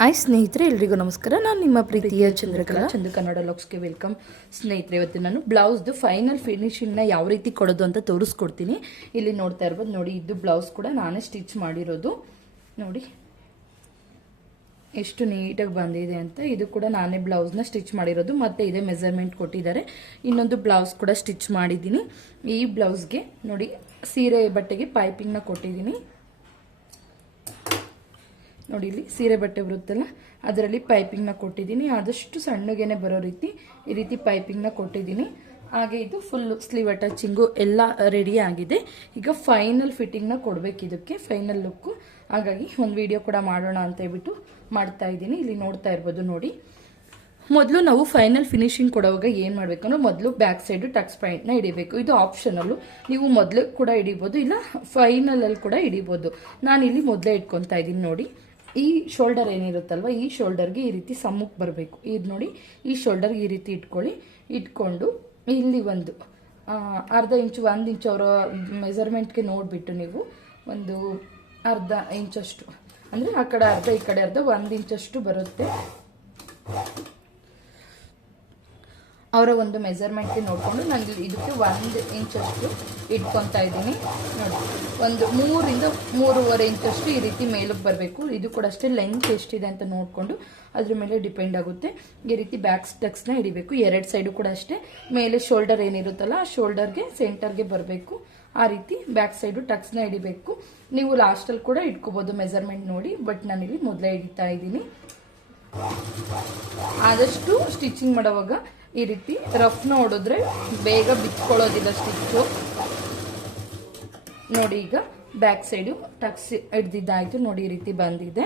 Hi ಸ್ನೇಹಿತರೆ, ಎಲ್ರಿಗೂ ನಮಸ್ಕಾರ. ನಾನು ನಿಮ್ಮ ಪ್ರೀತಿಯ ಚಂದ್ರ ಕನ್ನಡ ಲಾಕ್ಸ್ಗೆ ವೆಲ್ಕಮ್. ಸ್ನೇಹಿತರೆ, ಇವತ್ತು ನಾನು ಬ್ಲೌಸ್ದು ಫೈನಲ್ ಫಿನಿಶಿಂಗ್ನ ಯಾವ ರೀತಿ ಕೊಡೋದು ಅಂತ ತೋರಿಸ್ಕೊಡ್ತೀನಿ. ಇಲ್ಲಿ ನೋಡ್ತಾ ಇರ್ಬೋದು ನೋಡಿ, ಇದು ಬ್ಲೌಸ್ ಕೂಡ ನಾನೇ ಸ್ಟಿಚ್ ಮಾಡಿರೋದು. ನೋಡಿ ಎಷ್ಟು ನೀಟಾಗಿ ಬಂದಿದೆ ಅಂತ. ಇದು ಕೂಡ ನಾನೇ ಬ್ಲೌಸ್ನ ಸ್ಟಿಚ್ ಮಾಡಿರೋದು, ಮತ್ತು ಇದೇ ಮೆಜರ್ಮೆಂಟ್ ಕೊಟ್ಟಿದ್ದಾರೆ. ಇನ್ನೊಂದು ಬ್ಲೌಸ್ ಕೂಡ ಸ್ಟಿಚ್ ಮಾಡಿದ್ದೀನಿ. ಈ ಬ್ಲೌಸ್ಗೆ ನೋಡಿ ಸೀರೆ ಬಟ್ಟೆಗೆ ಪೈಪಿಂಗ್ನ ಕೊಟ್ಟಿದ್ದೀನಿ. ನೋಡಿ ಇಲ್ಲಿ ಸೀರೆ ಬಟ್ಟೆ ಬರುತ್ತಲ್ಲ, ಅದರಲ್ಲಿ ಪೈಪಿಂಗ್ನ ಕೊಟ್ಟಿದ್ದೀನಿ. ಆದಷ್ಟು ಸಣ್ಣಗೇನೆ ಬರೋ ರೀತಿ ಈ ರೀತಿ ಪೈಪಿಂಗ್ನ ಕೊಟ್ಟಿದ್ದೀನಿ. ಹಾಗೆ ಇದು ಫುಲ್ ಸ್ಲೀವ್ ಅಟ್ಯಾಚಿಂಗು ಎಲ್ಲ ರೆಡಿ ಆಗಿದೆ. ಈಗ ಫೈನಲ್ ಫಿಟ್ಟಿಂಗ್ನ ಕೊಡಬೇಕು, ಇದಕ್ಕೆ ಫೈನಲ್ ಲುಕ್ಕು. ಹಾಗಾಗಿ ಒಂದು ವಿಡಿಯೋ ಕೂಡ ಮಾಡೋಣ ಅಂತ ಹೇಳ್ಬಿಟ್ಟು ಮಾಡ್ತಾ ಇದ್ದೀನಿ. ಇಲ್ಲಿ ನೋಡ್ತಾ ಇರ್ಬೋದು ನೋಡಿ. ಮೊದಲು ನಾವು ಫೈನಲ್ ಫಿನಿಶಿಂಗ್ ಕೊಡುವಾಗ ಏನು ಮಾಡಬೇಕು ಅಂದ್ರೆ, ಮೊದಲು ಬ್ಯಾಕ್ ಸೈಡು ಟಕ್ಸ್ ಪಾಯಿಂಟ್ನ ಹಿಡಿಬೇಕು. ಇದು ಆಪ್ಷನಲ್ಲು, ನೀವು ಮೊದಲು ಕೂಡ ಹಿಡಿಬೋದು, ಇಲ್ಲ ಫೈನಲಲ್ಲಿ ಕೂಡ ಹಿಡಿಬೋದು. ನಾನಿಲ್ಲಿ ಮೊದಲೇ ಇಟ್ಕೊತಾ ಇದ್ದೀನಿ. ನೋಡಿ ಈ ಶೋಲ್ಡರ್ ಏನಿರುತ್ತಲ್ವ, ಈ ಶೋಲ್ಡರ್ಗೆ ಈ ರೀತಿ ಸಮ್ಮಕ್ಕೆ ಬರಬೇಕು. ಇದು ನೋಡಿ, ಈ ಶೋಲ್ಡರ್ಗೆ ಈ ರೀತಿ ಇಟ್ಕೊಂಡು ಇಲ್ಲಿ ಒಂದು ಅರ್ಧ ಇಂಚು 1 ಇಂಚು ಅವರ ಮೆಜರ್ಮೆಂಟ್ಗೆ ನೋಡಿಬಿಟ್ಟು ನೀವು ಒಂದು ಅರ್ಧ ಇಂಚಷ್ಟು, ಅಂದರೆ ಆ ಕಡೆ ಅರ್ಧ ಈ ಕಡೆ ಅರ್ಧ 1 ಇಂಚಷ್ಟು ಬರುತ್ತೆ. ಅವರ ಒಂದು ಮೆಜರ್ಮೆಂಟ್ಗೆ ನೋಡಿಕೊಂಡು ನಾನು ಇದಕ್ಕೆ 1 ಇಂಚಷ್ಟು ಇಟ್ಕೊತಾ ಇದ್ದೀನಿ. ನೋಡಿ, ಒಂದು 3 ಇಂದ 3.5 ಇಂಚಷ್ಟು ಈ ರೀತಿ ಮೇಲಕ್ಕೆ ಬರಬೇಕು. ಇದು ಕೂಡ ಅಷ್ಟೇ ಲೆಂತ್ ಎಷ್ಟಿದೆ ಅಂತ ನೋಡಿಕೊಂಡು ಅದ್ರ ಮೇಲೆ ಡಿಪೆಂಡ್ ಆಗುತ್ತೆ. ಈ ರೀತಿ ಬ್ಯಾಕ್ ಟಕ್ಸ್ನ ಹಿಡಿಬೇಕು. 2 ಸೈಡು ಕೂಡ ಅಷ್ಟೇ. ಮೇಲೆ ಶೋಲ್ಡರ್ ಏನಿರುತ್ತಲ್ಲ, ಆ ಶೋಲ್ಡರ್ಗೆ ಸೆಂಟರ್ಗೆ ಬರಬೇಕು. ಆ ರೀತಿ ಬ್ಯಾಕ್ ಸೈಡು ಟಕ್ಸ್ನ ಹಿಡಿಬೇಕು. ನೀವು ಲಾಸ್ಟಲ್ಲಿ ಕೂಡ ಇಟ್ಕೋಬೋದು ಮೆಜರ್ಮೆಂಟ್ ನೋಡಿ, ಬಟ್ ನಾನಿಲ್ಲಿ ಮೊದಲೇ ಹಿಡಿತಾ ಇದ್ದೀನಿ. ಆದಷ್ಟು ಸ್ಟಿಚಿಂಗ್ ಮಾಡುವಾಗ ಈ ರೀತಿ ರಫ್ನ ಹೊಡೆದ್ರೆ ಬೇಗ ಬಿಚ್ಕೊಳ್ಳೋದಿಲ್ಲ ಸ್ಟಿಚ್ಚು. ನೋಡಿ, ಈಗ ಬ್ಯಾಕ್ ಸೈಡು ಟಕ್ಸ್ ಹಿಡ್ದಿದ್ದಾಯಿತು. ನೋಡಿ ಈ ರೀತಿ ಬಂದಿದೆ.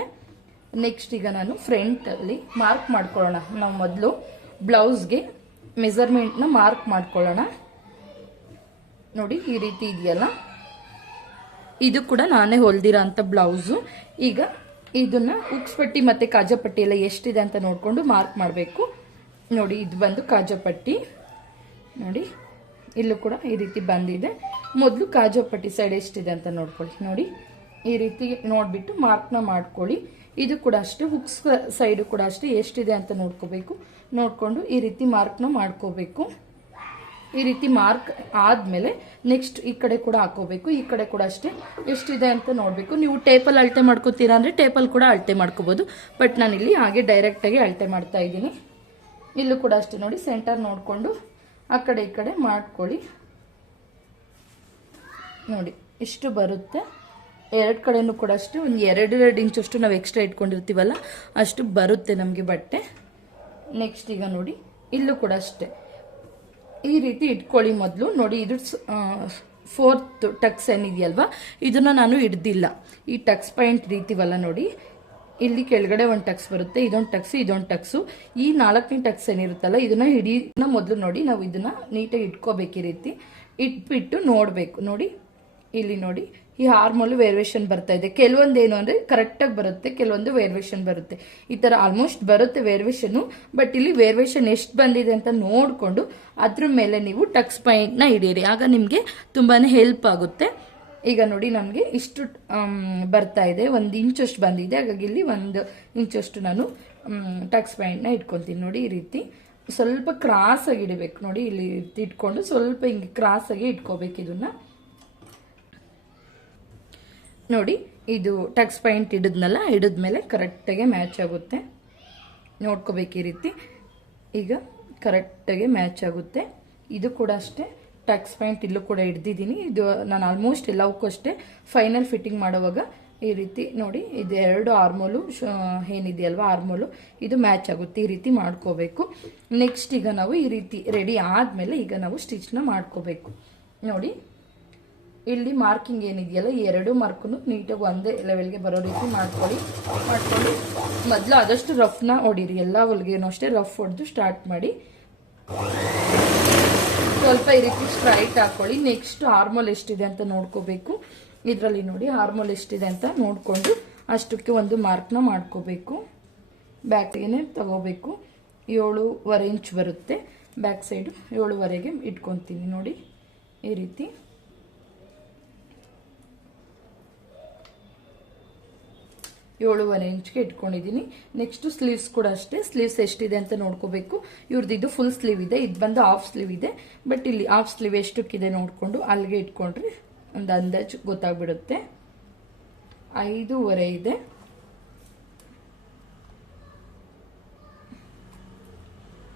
ನೆಕ್ಸ್ಟ್ ಈಗ ನಾನು ಫ್ರಂಟಲ್ಲಿ ಮಾರ್ಕ್ ಮಾಡ್ಕೊಳ್ಳೋಣ. ನಾವು ಮೊದಲು ಬ್ಲೌಸ್ಗೆ ಮೆಜರ್ಮೆಂಟ್ನ ಮಾರ್ಕ್ ಮಾಡ್ಕೊಳ್ಳೋಣ. ನೋಡಿ ಈ ರೀತಿ ಇದೆಯಲ್ಲ, ಇದು ಕೂಡ ನಾನೇ ಹೊಲ್ದಿರೋ ಅಂಥ ಬ್ಲೌಸು. ಈಗ ಇದನ್ನ ಉಕ್ಸ್ಪಟ್ಟಿ ಮತ್ತು ಕಾಜಾಪಟ್ಟಿ ಎಲ್ಲ ಎಷ್ಟಿದೆ ಅಂತ ನೋಡಿಕೊಂಡು ಮಾರ್ಕ್ ಮಾಡಬೇಕು. ನೋಡಿ, ಇದು ಬಂದು ಕಾಜಾಪಟ್ಟಿ. ನೋಡಿ ಇಲ್ಲೂ ಕೂಡ ಈ ರೀತಿ ಬಂದಿದೆ. ಮೊದಲು ಕಾಜಾಪಟ್ಟಿ ಸೈಡ್ ಎಷ್ಟಿದೆ ಅಂತ ನೋಡ್ಕೊಳ್ಳಿ. ನೋಡಿ ಈ ರೀತಿ ನೋಡಿಬಿಟ್ಟು ಮಾರ್ಕ್ನ ಮಾಡ್ಕೊಳ್ಳಿ. ಇದು ಕೂಡ ಅಷ್ಟೇ, ಹುಕ್ಸ್ ಸೈಡು ಕೂಡ ಅಷ್ಟೇ ಎಷ್ಟಿದೆ ಅಂತ ನೋಡ್ಕೋಬೇಕು. ನೋಡಿಕೊಂಡು ಈ ರೀತಿ ಮಾರ್ಕ್ನ ಮಾಡ್ಕೋಬೇಕು. ಈ ರೀತಿ ಮಾರ್ಕ್ ಆದಮೇಲೆ ನೆಕ್ಸ್ಟ್ ಈ ಕಡೆ ಕೂಡ ಹಾಕೋಬೇಕು. ಈ ಕಡೆ ಕೂಡ ಅಷ್ಟೇ ಎಷ್ಟಿದೆ ಅಂತ ನೋಡಬೇಕು. ನೀವು ಟೇಪಲ್ಲಿ ಅಳತೆ ಮಾಡ್ಕೋತೀರಾ ಅಂದರೆ ಟೇಪಲ್ಲಿ ಕೂಡ ಅಳತೆ ಮಾಡ್ಕೋಬೋದು, ಬಟ್ ನಾನಿಲ್ಲಿ ಹಾಗೆ ಡೈರೆಕ್ಟಾಗಿ ಅಳತೆ ಮಾಡ್ತಾ ಇದ್ದೀನಿ. ಇಲ್ಲೂ ಕೂಡ ಅಷ್ಟೇ ನೋಡಿ, ಸೆಂಟರ್ ನೋಡಿಕೊಂಡು ಆ ಕಡೆ ಈ ಕಡೆ ಮಾಡ್ಕೊಳ್ಳಿ. ನೋಡಿ ಇಷ್ಟು ಬರುತ್ತೆ. 2 ಕಡೆನೂ ಕೂಡ ಅಷ್ಟೇ ಒಂದು 2 ಇಂಚಷ್ಟು ನಾವು ಎಕ್ಸ್ಟ್ರಾ ಇಟ್ಕೊಂಡಿರ್ತೀವಲ್ಲ, ಅಷ್ಟು ಬರುತ್ತೆ ನಮಗೆ ಬಟ್ಟೆ. ನೆಕ್ಸ್ಟ್ ಈಗ ನೋಡಿ, ಇಲ್ಲೂ ಕೂಡ ಅಷ್ಟೇ ಈ ರೀತಿ ಇಟ್ಕೊಳ್ಳಿ ಮೊದಲು. ನೋಡಿ, ಇದು 4th ಟಕ್ಸ್ ಏನಿದೆಯಲ್ವಾ, ಇದನ್ನ ನಾನು ಹಿಡ್ದಿಲ್ಲ. ಈ ಟಕ್ಸ್ ಪಾಯಿಂಟ್ ಹಿಡಿತೀವಲ್ಲ ನೋಡಿ, ಇಲ್ಲಿ ಕೆಳಗಡೆ ಒಂದು ಟಕ್ಸ್ ಬರುತ್ತೆ, ಇದೊಂದು ಟಕ್ಸು, ಇದೊಂದು ಟಕ್ಸು. ಈ 4ನೇ ಟಕ್ಸ್ ಏನಿರುತ್ತಲ್ಲ, ಇದನ್ನ ಹಿಡಿನ ಮೊದಲು ನೋಡಿ, ನಾವು ಇದನ್ನ ನೀಟಾಗಿ ಇಟ್ಕೋಬೇಕು. ಈ ರೀತಿ ಇಟ್ಬಿಟ್ಟು ನೋಡಬೇಕು. ನೋಡಿ ಇಲ್ಲಿ ನೋಡಿ, ಈ ಹಾರ್ಮೋಲು ವೇರಿಯೇಷನ್ ಬರ್ತಾ ಇದೆ. ಕೆಲವೊಂದು ಏನು ಅಂದರೆ ಕರೆಕ್ಟಾಗಿ ಬರುತ್ತೆ, ಕೆಲವೊಂದು ವೇರಿಯೇಷನ್ ಬರುತ್ತೆ. ಈ ಥರ ಆಲ್ಮೋಸ್ಟ್ ಬರುತ್ತೆ ವೇರಿಯೇಷನು, ಬಟ್ ಇಲ್ಲಿ ವೇರಿಯೇಷನ್ ಎಷ್ಟು ಬಂದಿದೆ ಅಂತ ನೋಡಿಕೊಂಡು ಅದ್ರ ಮೇಲೆ ನೀವು ಟಕ್ಸ್ ಪಾಯಿಂಟ್ನ ಹಿಡೀರಿ. ಆಗ ನಿಮಗೆ ತುಂಬಾ ಹೆಲ್ಪ್ ಆಗುತ್ತೆ. ಈಗ ನೋಡಿ, ನಮಗೆ ಇಷ್ಟು ಬರ್ತಾ ಇದೆ, 1 ಇಂಚಷ್ಟು ಬಂದಿದೆ. ಹಾಗಾಗಿ ಇಲ್ಲಿ 1 ಇಂಚಷ್ಟು ನಾನು ಟಕ್ಸ್ ಪಾಯಿಂಟ್ನ ಇಟ್ಕೊತೀನಿ. ನೋಡಿ ಈ ರೀತಿ ಸ್ವಲ್ಪ ಕ್ರಾಸಾಗಿ ಇಡಬೇಕು. ನೋಡಿ ಇಲ್ಲಿ ಇಟ್ಕೊಂಡು ಸ್ವಲ್ಪ ಹಿಂಗೆ ಕ್ರಾಸಾಗಿ ಇಟ್ಕೋಬೇಕು ಇದನ್ನ. ನೋಡಿ, ಇದು ಟಕ್ಸ್ ಪಾಯಿಂಟ್ ಹಿಡಿದ್ನಲ್ಲ, ಹಿಡಿದ್ಮೇಲೆ ಕರೆಕ್ಟಾಗಿ ಮ್ಯಾಚ್ ಆಗುತ್ತೆ. ನೋಡ್ಕೋಬೇಕು ಈ ರೀತಿ. ಈಗ ಕರೆಕ್ಟಾಗಿ ಮ್ಯಾಚ್ ಆಗುತ್ತೆ. ಇದು ಕೂಡ ಅಷ್ಟೇ, ಟಕ್ಸ್ ಪಾಯಿಂಟ್ ಇಲ್ಲೂ ಕೂಡ ಹಿಡ್ದಿದ್ದೀನಿ. ಇದು ನಾನು ಆಲ್ಮೋಸ್ಟ್ ಎಲ್ಲವಕ್ಕೂ ಅಷ್ಟೇ ಫೈನಲ್ ಫಿಟ್ಟಿಂಗ್ ಮಾಡುವಾಗ ಈ ರೀತಿ ನೋಡಿ, ಇದು 2 ಆರ್ಮೋಲು ಏನಿದೆಯಲ್ವಾ, ಆರ್ಮೋಲು ಇದು ಮ್ಯಾಚ್ ಆಗುತ್ತೆ. ಈ ರೀತಿ ಮಾಡ್ಕೋಬೇಕು. ನೆಕ್ಸ್ಟ್ ಈಗ ನಾವು ಈ ರೀತಿ ರೆಡಿ ಆದಮೇಲೆ ಈಗ ನಾವು ಸ್ಟಿಚ್ನ ಮಾಡ್ಕೋಬೇಕು. ನೋಡಿ ಇಲ್ಲಿ ಮಾರ್ಕಿಂಗ್ ಏನಿದೆಯಲ್ಲ, ಈ 2 ಮಾರ್ಕನ್ನು ನೀಟಾಗಿ ಒಂದೇ ಲೆವೆಲ್ಗೆ ಬರೋ ರೀತಿ ಮಾಡ್ಕೊಂಡು ಮೊದಲು ಆದಷ್ಟು ರಫ್ನ ಹೊಡೀರಿ. ಎಲ್ಲ ಹೊಲಿಗೆನೂ ಅಷ್ಟೇ ರಫ್ ಹೊಡೆದು ಸ್ಟಾರ್ಟ್ ಮಾಡಿ. ಸ್ವಲ್ಪ ಈ ರೀತಿ ಸ್ಟ್ರೈಟ್ ಹಾಕೊಳ್ಳಿ. ನೆಕ್ಸ್ಟ್ ಆರ್ಮೋಲ್ ಎಷ್ಟಿದೆ ಅಂತ ನೋಡ್ಕೋಬೇಕು. ಇದರಲ್ಲಿ ನೋಡಿ ಆರ್ಮೋಲ್ ಎಷ್ಟಿದೆ ಅಂತ ನೋಡಿಕೊಂಡು ಅಷ್ಟಕ್ಕೆ ಒಂದು ಮಾರ್ಕ್ನ ಮಾಡ್ಕೋಬೇಕು. ಬ್ಯಾಕ್ಗೆ ತಗೋಬೇಕು. 7.5 ಇಂಚ್ ಬರುತ್ತೆ ಬ್ಯಾಕ್ ಸೈಡು. 7.5ಗೆ ಇಟ್ಕೊತೀನಿ. ನೋಡಿ ಈ ರೀತಿ. 7.5 ಇಂಚ್ಗೆ ಇಟ್ಕೊಂಡಿದ್ದೀನಿ. ನೆಕ್ಸ್ಟ್ ಸ್ಲೀವ್ಸ್ ಕೂಡ ಅಷ್ಟೇ, ಸ್ಲೀವ್ಸ್ ಎಷ್ಟಿದೆ ಅಂತ ನೋಡ್ಕೋಬೇಕು. ಇವ್ರದ್ದು ಇದು ಫುಲ್ ಸ್ಲೀವ್ ಇದೆ, ಇದು ಬಂದು ಹಾಫ್ ಸ್ಲೀವ್ ಇದೆ. ಬಟ್ ಇಲ್ಲಿ ಹಾಫ್ ಸ್ಲೀವ್ ಎಷ್ಟಕ್ಕಿದೆ ನೋಡಿಕೊಂಡು ಅಲ್ಲಿಗೆ ಇಟ್ಕೊಂಡ್ರೆ ಒಂದು ಅಂದಾಜು ಗೊತ್ತಾಗ್ಬಿಡುತ್ತೆ. 5.5 ಇದೆ.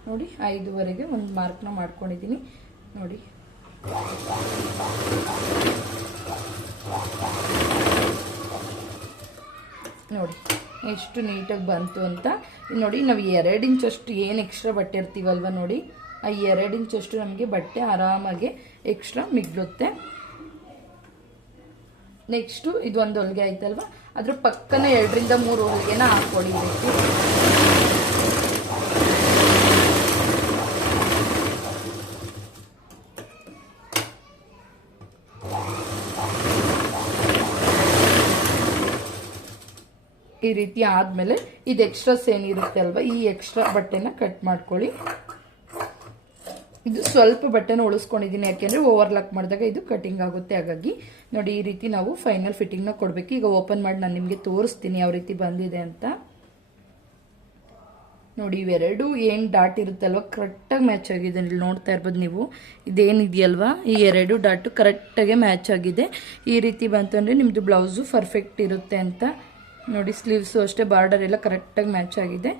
ನೋಡಿ 5.5ಗೆ ಒಂದು ಮಾರ್ಕ್ನ ಮಾಡ್ಕೊಂಡಿದ್ದೀನಿ. ನೋಡಿ ನೋಡಿ ಎಷ್ಟು ನೀಟಾಗಿ ಬಂತು ಅಂತ. ನೋಡಿ ನಾವು 2 ಇಂಚಷ್ಟು ಏನು ಎಕ್ಸ್ಟ್ರಾ ಬಟ್ಟೆ ಇರ್ತೀವಲ್ವ, ನೋಡಿ ಆ 2 ಇಂಚಷ್ಟು ನಮಗೆ ಬಟ್ಟೆ ಆರಾಮಾಗಿ ಎಕ್ಸ್ಟ್ರಾ ಮಿಗ್ಲುತ್ತೆ. ನೆಕ್ಸ್ಟು ಇದು ಒಂದು ಹೊಲಿಗೆ ಆಯ್ತಲ್ವ, ಅದ್ರ ಪಕ್ಕನ 2ರಿಂದ 3 ಹೊಲಿಗೆನ ಹಾಕ್ಕೊಡಿ. ಈ ರೀತಿ ಆದ್ಮೇಲೆ ಇದು ಎಕ್ಸ್ಟ್ರಾಸ್ ಏನಿರುತ್ತೆ ಅಲ್ವಾ, ಈ ಎಕ್ಸ್ಟ್ರಾ ಬಟ್ಟೆನ ಕಟ್ ಮಾಡ್ಕೊಳ್ಳಿ. ಇದು ಸ್ವಲ್ಪ ಬಟ್ಟೆನ ಉಳಿಸ್ಕೊಂಡಿದ್ದೀನಿ, ಯಾಕೆಂದ್ರೆ ಓವರ್ಲಾಕ್ ಮಾಡಿದಾಗ ಇದು ಕಟಿಂಗ್ ಆಗುತ್ತೆ. ಹಾಗಾಗಿ ನೋಡಿ ಈ ರೀತಿ ನಾವು ಫೈನಲ್ ಫಿಟ್ಟಿಂಗ್ನ ಕೊಡಬೇಕು. ಈಗ ಓಪನ್ ಮಾಡಿ ನಾನು ನಿಮಗೆ ತೋರಿಸ್ತೀನಿ ಯಾವ ರೀತಿ ಬಂದಿದೆ ಅಂತ. ನೋಡಿ ಇವೆರಡು ಏನು ಡಾಟ್ ಇರುತ್ತಲ್ವ ಕರೆಕ್ಟಾಗಿ ಮ್ಯಾಚ್ ಆಗಿದೆ. ಇಲ್ಲಿ ನೋಡ್ತಾ ಇರ್ಬೋದು ನೀವು, ಇದೇನಿದೆಯಲ್ವಾ ಈ 2 ಡಾಟು ಕರೆಕ್ಟಾಗಿ ಮ್ಯಾಚ್ ಆಗಿದೆ. ಈ ರೀತಿ ಬಂತು ಅಂದರೆ ನಿಮ್ಮದು ಬ್ಲೌಸು ಪರ್ಫೆಕ್ಟ್ ಇರುತ್ತೆ ಅಂತ. ನೋಡಿ ಸ್ಲೀವ್ಸು ಅಷ್ಟೇ, ಬಾರ್ಡರ್ ಎಲ್ಲ ಕರೆಕ್ಟಾಗಿ ಮ್ಯಾಚ್ ಆಗಿದೆ.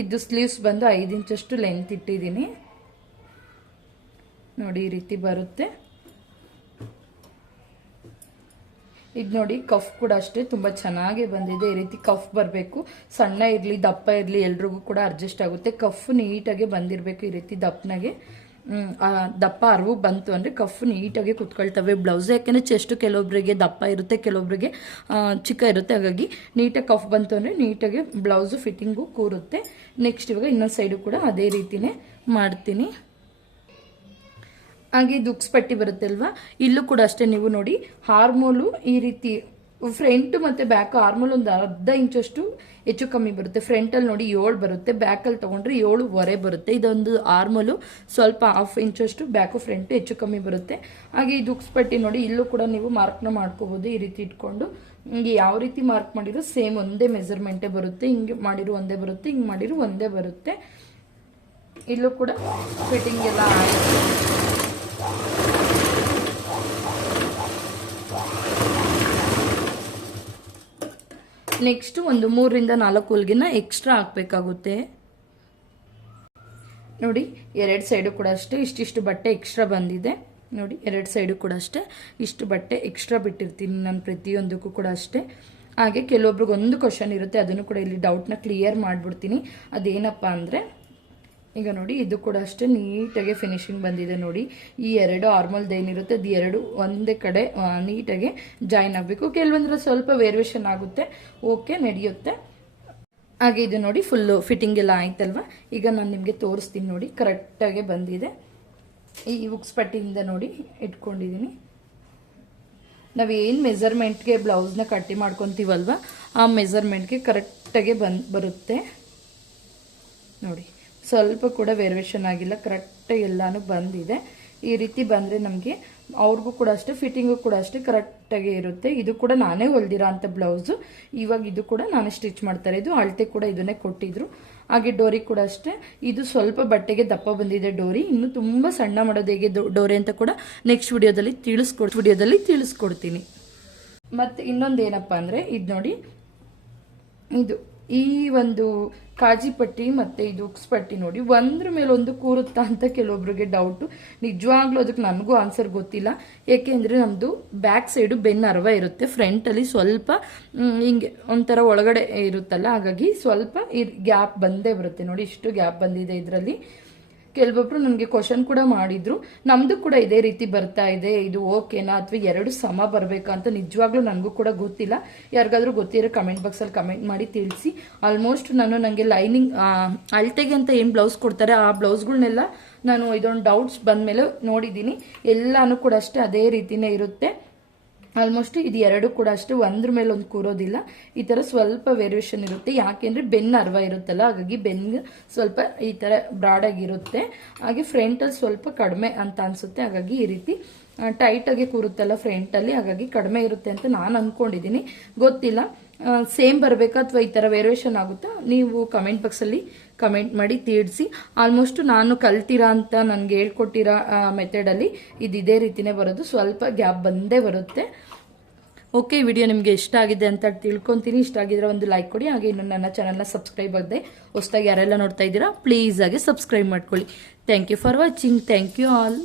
ಇದು ಸ್ಲೀವ್ಸ್ ಬಂದು 5 ಇಂಚಷ್ಟು ಲೆಂತ್ ಇಟ್ಟಿದ್ದೀನಿ. ನೋಡಿ ಈ ರೀತಿ ಬರುತ್ತೆ. ಇದು ನೋಡಿ ಕಫ್ ಕೂಡ ಅಷ್ಟೇ ತುಂಬ ಚೆನ್ನಾಗಿ ಬಂದಿದೆ. ಈ ರೀತಿ ಕಫ್ ಬರಬೇಕು, ಸಣ್ಣ ಇರಲಿ ದಪ್ಪ ಇರಲಿ ಎಲ್ರಿಗೂ ಕೂಡ ಅಡ್ಜಸ್ಟ್ ಆಗುತ್ತೆ. ಕಫ್ ನೀಟಾಗಿ ಬಂದಿರಬೇಕು. ಈ ರೀತಿ ದಪ್ಪನಾಗೆ ದಪ್ಪ ಅರಿವು ಬಂತು ಅಂದರೆ ಕಫ್ ನೀಟಾಗಿ ಕುತ್ಕೊಳ್ತವೆ ಬ್ಲೌಸ್. ಯಾಕೆಂದರೆ ಚೆಸ್ಟು ಕೆಲವೊಬ್ಬರಿಗೆ ದಪ್ಪ ಇರುತ್ತೆ, ಕೆಲವೊಬ್ಬರಿಗೆ ಚಿಕ್ಕ ಇರುತ್ತೆ. ಹಾಗಾಗಿ ನೀಟಾಗಿ ಕಫ್ ಬಂತು ಅಂದರೆ ನೀಟಾಗಿ ಬ್ಲೌಸು ಫಿಟ್ಟಿಂಗು ಕೂರುತ್ತೆ. ನೆಕ್ಸ್ಟ್ ಇವಾಗ ಇನ್ನೊಂದು ಸೈಡು ಕೂಡ ಅದೇ ರೀತಿನೇ ಮಾಡ್ತೀನಿ. ಹಾಗೆ ಇದು ಉಕ್ಸ್ ಪಟ್ಟಿ ಬರುತ್ತೆ ಅಲ್ವಾ, ಇಲ್ಲೂ ಕೂಡ ಅಷ್ಟೇ ನೀವು ನೋಡಿ ಹಾರ್ಮೋಲು ಈ ರೀತಿ ಫ್ರಂಟ್ ಮತ್ತು ಬ್ಯಾಕ್ ಆರ್ಮಲ್ ಒಂದು ಅರ್ಧ ಇಂಚಷ್ಟು ಹೆಚ್ಚು ಕಮ್ಮಿ ಬರುತ್ತೆ. ಫ್ರಂಟಲ್ಲಿ ನೋಡಿ 7 ಬರುತ್ತೆ, ಬ್ಯಾಕಲ್ಲಿ ತೊಗೊಂಡ್ರೆ 7.25 ಬರುತ್ತೆ. ಇದೊಂದು ಆರ್ಮಲು ಸ್ವಲ್ಪ 1/2 ಇಂಚಷ್ಟು ಬ್ಯಾಕು ಫ್ರಂಟ್ ಹೆಚ್ಚು ಕಮ್ಮಿ ಬರುತ್ತೆ. ಹಾಗೆ ಇದು ಉಕ್ಸ್ ಪಟ್ಟಿ ನೋಡಿ ಇಲ್ಲೂ ಕೂಡ ನೀವು ಮಾರ್ಕ್ನ ಮಾಡ್ಕೋಬೋದು. ಈ ರೀತಿ ಇಟ್ಕೊಂಡು ಹಿಂಗೆ ಯಾವ ರೀತಿ ಮಾರ್ಕ್ ಮಾಡಿರೋ ಸೇಮ್ ಒಂದೇ ಮೆಜರ್ಮೆಂಟೇ ಬರುತ್ತೆ. ಹಿಂಗೆ ಮಾಡಿರೋ ಒಂದೇ ಬರುತ್ತೆ, ಹಿಂಗೆ ಮಾಡಿರೋ ಒಂದೇ ಬರುತ್ತೆ. ಇಲ್ಲೂ ಕೂಡ ಫಿಟ್ಟಿಂಗ್ ಎಲ್ಲ ಆಯಿತು. ನೆಕ್ಸ್ಟ್ ಒಂದು 3ರಿಂದ 4 ಹೊಲಿಗೆನ ಎಕ್ಸ್ಟ್ರಾ ಹಾಕಬೇಕಾಗುತ್ತೆ. ನೋಡಿ 2 ಸೈಡು ಕೂಡ ಅಷ್ಟೇ ಇಷ್ಟಿಷ್ಟು ಬಟ್ಟೆ ಎಕ್ಸ್ಟ್ರಾ ಬಂದಿದೆ. ನೋಡಿ 2 ಸೈಡು ಕೂಡ ಅಷ್ಟೇ ಇಷ್ಟು ಬಟ್ಟೆ ಎಕ್ಸ್ಟ್ರಾ ಬಿಟ್ಟಿರ್ತೀನಿ ನಾನು ಪ್ರತಿಯೊಂದಕ್ಕೂ ಕೂಡ ಅಷ್ಟೇ. ಹಾಗೆ ಕೆಲವೊಬ್ರಿಗೆ ಒಂದು ಕ್ವಶನ್ ಇರುತ್ತೆ, ಅದನ್ನು ಕೂಡ ಇಲ್ಲಿ ಡೌಟ್ನ ಕ್ಲಿಯರ್ ಮಾಡಿಬಿಡ್ತೀನಿ. ಅದೇನಪ್ಪ ಅಂದರೆ ಈಗ ನೋಡಿ ಇದು ಕೂಡ ಅಷ್ಟೇ ನೀಟಾಗಿ ಫಿನಿಶಿಂಗ್ ಬಂದಿದೆ. ನೋಡಿ ಈ 2 ಆರ್ಮಲ್ದು ಏನಿರುತ್ತೆ ಅದು 2 ಒಂದೇ ಕಡೆ ನೀಟಾಗಿ ಜಾಯಿನ್ ಆಗಬೇಕು. ಕೆಲವೊಂದ್ರೆ ಸ್ವಲ್ಪ ವೇರಿಯೇಷನ್ ಆಗುತ್ತೆ, ಓಕೆ ನಡೆಯುತ್ತೆ. ಹಾಗೆ ಇದು ನೋಡಿ ಫುಲ್ಲು ಫಿಟ್ಟಿಂಗ್ ಎಲ್ಲ ಆಯ್ತಲ್ವ. ಈಗ ನಾನು ನಿಮಗೆ ತೋರಿಸ್ತೀನಿ. ನೋಡಿ ಕರೆಕ್ಟಾಗಿ ಬಂದಿದೆ. ಈ ಉಕ್ಸ್ ಪಟ್ಟಿಯಿಂದ ನೋಡಿ ಇಟ್ಕೊಂಡಿದ್ದೀನಿ. ನಾವೇನು ಮೆಜರ್ಮೆಂಟ್ಗೆ ಬ್ಲೌಸ್ನ ಕಟ್ಟಿ ಮಾಡ್ಕೊತೀವಲ್ವ ಆ ಮೆಜರ್ಮೆಂಟ್ಗೆ ಕರೆಕ್ಟಾಗಿ ಬರುತ್ತೆ. ನೋಡಿ ಸ್ವಲ್ಪ ಕೂಡ ವೇರಿಯೇಷನ್ ಆಗಿಲ್ಲ, ಕರೆಕ್ಟಾಗಿ ಎಲ್ಲಾನು ಬಂದಿದೆ. ಈ ರೀತಿ ಬಂದರೆ ನಮಗೆ ಅವ್ರಿಗೂ ಕೂಡ ಅಷ್ಟೇ ಫಿಟ್ಟಿಂಗು ಕೂಡ ಅಷ್ಟೇ ಕರೆಕ್ಟಾಗಿ ಇರುತ್ತೆ. ಇದು ಕೂಡ ನಾನೇ ಹೊಲ್ದಿರೋ ಅಂಥ ಬ್ಲೌಸು. ಇವಾಗ ಇದು ಕೂಡ ನಾನೇ ಸ್ಟಿಚ್ ಮಾಡ್ತಾರೆ. ಇದು ಅಳತೆ ಕೂಡ ಇದನ್ನೇ ಕೊಟ್ಟಿದ್ರು. ಹಾಗೆ ಡೋರಿ ಕೂಡ ಅಷ್ಟೇ, ಇದು ಸ್ವಲ್ಪ ಬಟ್ಟೆಗೆ ದಪ್ಪ ಬಂದಿದೆ ಡೋರಿ. ಇನ್ನು ತುಂಬ ಸಣ್ಣ ಮಾಡೋದು ಹೇಗೆ ಡೋರಿ ಅಂತ ಕೂಡ ನೆಕ್ಸ್ಟ್ ವಿಡಿಯೋದಲ್ಲಿ ತಿಳಿಸ್ಕೊಡ್ತೀನಿ. ಮತ್ತು ಇನ್ನೊಂದು ಏನಪ್ಪ ಅಂದರೆ ಇದು ನೋಡಿ, ಇದು ಈ ಒಂದು ಕಾಜಿ ಪಟ್ಟಿ ಮತ್ತು ಇದು ಉಕ್ಸ್ ಪಟ್ಟಿ ನೋಡಿ ಒಂದ್ರ ಮೇಲೆ ಒಂದು ಕೂರುತ್ತಾ ಅಂತ ಕೆಲವೊಬ್ರಿಗೆ ಡೌಟು. ನಿಜವಾಗ್ಲೂ ಅದಕ್ಕೆ ನನಗೂ ಆನ್ಸರ್ ಗೊತ್ತಿಲ್ಲ. ಏಕೆಂದರೆ ನಮ್ಮದು ಬ್ಯಾಕ್ ಸೈಡು ಬೆನ್ನು ಅರ್ವ ಇರುತ್ತೆ, ಫ್ರಂಟಲ್ಲಿ ಸ್ವಲ್ಪ ಹಿಂಗೆ ಒಂಥರ ಒಳಗಡೆ ಇರುತ್ತಲ್ಲ, ಹಾಗಾಗಿ ಸ್ವಲ್ಪ ಗ್ಯಾಪ್ ಬಂದೇ ಬರುತ್ತೆ. ನೋಡಿ ಇಷ್ಟು ಗ್ಯಾಪ್ ಬಂದಿದೆ ಇದರಲ್ಲಿ. ಕೆಲವೊಬ್ರು ನನಗೆ ಕ್ವಶನ್ ಕೂಡ ಮಾಡಿದ್ರು, ನಮ್ಮದು ಕೂಡ ಇದೇ ರೀತಿ ಬರ್ತಾ ಇದೆ, ಇದು ಓಕೆನಾ ಅಥವಾ 2 ಸಮ ಬರಬೇಕಾ ಅಂತ. ನಿಜವಾಗ್ಲೂ ನನಗೂ ಕೂಡ ಗೊತ್ತಿಲ್ಲ. ಯಾರಿಗಾದ್ರೂ ಗೊತ್ತಿರೋ ಕಮೆಂಟ್ ಬಾಕ್ಸಲ್ಲಿ ಕಮೆಂಟ್ ಮಾಡಿ ತಿಳಿಸಿ. ಆಲ್ಮೋಸ್ಟ್ ನನಗೆ ಲೈನಿಂಗ್ ಅಳತೆಗೆ ಅಂತ ಏನು ಬ್ಲೌಸ್ ಕೊಡ್ತಾರೆ ಆ ಬ್ಲೌಸ್ಗಳನ್ನೆಲ್ಲ ನಾನು ಇದೊಂದು ಡೌಟ್ಸ್ ಬಂದಮೇಲೆ ನೋಡಿದ್ದೀನಿ. ಎಲ್ಲಾನು ಕೂಡ ಅಷ್ಟೇ ಅದೇ ರೀತಿನೇ ಇರುತ್ತೆ. ಆಲ್ಮೋಸ್ಟ್ ಇದು 2 ಕೂಡ ಅಷ್ಟೇ ಒಂದ್ರ ಮೇಲೆ ಒಂದು ಕೂರೋದಿಲ್ಲ. ಈ ಥರ ಸ್ವಲ್ಪ ವೇರಿಯೇಷನ್ ಇರುತ್ತೆ. ಯಾಕೆಂದರೆ ಬೆನ್ನು ಅರ್ವ ಇರುತ್ತಲ್ಲ, ಹಾಗಾಗಿ ಬೆನ್ನು ಸ್ವಲ್ಪ ಈ ಥರ ಬ್ರಾಡಾಗಿರುತ್ತೆ. ಹಾಗೆ ಫ್ರಂಟಲ್ಲಿ ಸ್ವಲ್ಪ ಕಡಿಮೆ ಅಂತ ಅನಿಸುತ್ತೆ. ಹಾಗಾಗಿ ಈ ರೀತಿ ಟೈಟಾಗಿ ಕೂರುತ್ತಲ್ಲ ಫ್ರಂಟಲ್ಲಿ, ಹಾಗಾಗಿ ಕಡಿಮೆ ಇರುತ್ತೆ ಅಂತ ನಾನು ಅಂದ್ಕೊಂಡಿದ್ದೀನಿ, ಗೊತ್ತಿಲ್ಲ. ಸೇಮ್ ಬರಬೇಕಾ ಅಥವಾ ಈ ಥರ ವೇರಿಯೇಷನ್ ಆಗುತ್ತಾ ನೀವು ಕಮೆಂಟ್ ಬಾಕ್ಸಲ್ಲಿ ಕಮೆಂಟ್ ಮಾಡಿ ತಿಳಿಸಿ. ಆಲ್ಮೋಸ್ಟ್ ನಾನು ಕಲ್ತಿರಾ ಅಂತ ನನಗೆ ಹೇಳ್ಕೊಟ್ಟಿರೋ ಮೆಥಡಲ್ಲಿ ಇದೇ ರೀತಿನೇ ಬರೋದು, ಸ್ವಲ್ಪ ಗ್ಯಾಪ್ ಬಂದೇ ಬರುತ್ತೆ. ಓಕೆ, ವಿಡಿಯೋ ನಿಮಗೆ ಇಷ್ಟ ಆಗಿದೆ ಅಂತ ತಿಳ್ಕೊತೀನಿ. ಇಷ್ಟ ಆಗಿದ್ರೆ ಒಂದು ಲೈಕ್ ಕೊಡಿ. ಹಾಗೆ ಇನ್ನು ನನ್ನ ಚಾನಲ್ನ ಸಬ್ಸ್ಕ್ರೈಬ್ ಆಗದೆ ಹೊಸದಾಗಿ ಯಾರೆಲ್ಲ ನೋಡ್ತಾ ಇದ್ದೀರಾ ಪ್ಲೀಸ್ ಆಗಿ ಸಬ್ಸ್ಕ್ರೈಬ್ ಮಾಡ್ಕೊಳ್ಳಿ. Thank you for watching. Thank you all.